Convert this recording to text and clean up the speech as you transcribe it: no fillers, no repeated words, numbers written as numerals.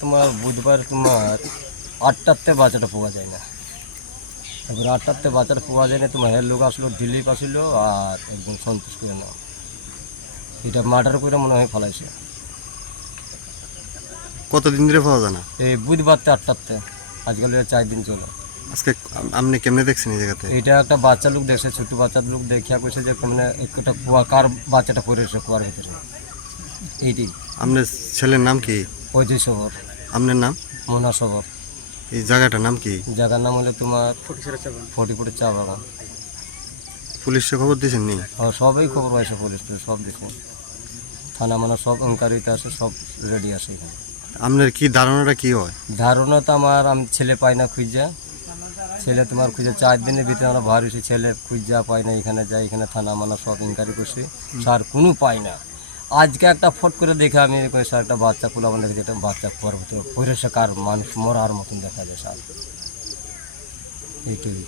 তোমার বুধবার তোমার 8টাতে বাচ্চাটা পাওয়া যায় না। তারপরে 8টাতে বাচ্চাটা পাওয়া যায় না, তোমার লোক আসলো দিল্লিপ আসলো আর একদম সন্তোষ করে নাও এটা মার্ডার করে মনে হয় ফলাইছে। কতদিন ধরে পাওয়া যায় না? এই বুধবারতে 8টাতে, আজকাল 4 দিন চলো। আজকে আপনি কেমনে দেখছেন এই জায়গাতে? এটা একটা বাচ্চা লোক দেখছে, ছোট বাচ্চা লোক দেখিয়া কইছে যে মানে একটা কুয়া কার বাচ্চাটা পড়েছে কুয়ার ভিতরে। এইটি আপনার ছেলের নাম কি? ওই শহর আপনার নাম? মোনা শহর। এই জায়গাটার নাম কি? জায়গার নাম হলো তোমার ফটিপুরের চা বাগান। পুলিশে খবর দিয়েছেন নি? আর সবই খবর পাইছে, পুলিশ সব দিচ্ছে, থানা মানা সব অঙ্কারিতে আছে, সব রেডি আছে এখানে। আপনার কি ধারণাটা কি হয়? ধারণা তো আমি ছেলে পাই না খুঁজা, ছেলে তোমার খুঁজে 4 দিনের ভিতরে আমরা বার হয়েছি, ছেলে খুঁজা পাই না, এখানে যাই, এখানে থানা মানা সব ইনকোয়ারি করছি, স্যার কোনো পাই না। আজকে একটা ফট করে দেখে আমি স্যার একটা বাচ্চা কুলা আমাদের যেটা বাচ্চা কুয়ার ভিতরে পরিষ্কার মানুষ মরার মতন দেখা যায় স্যার, এইটুকুই।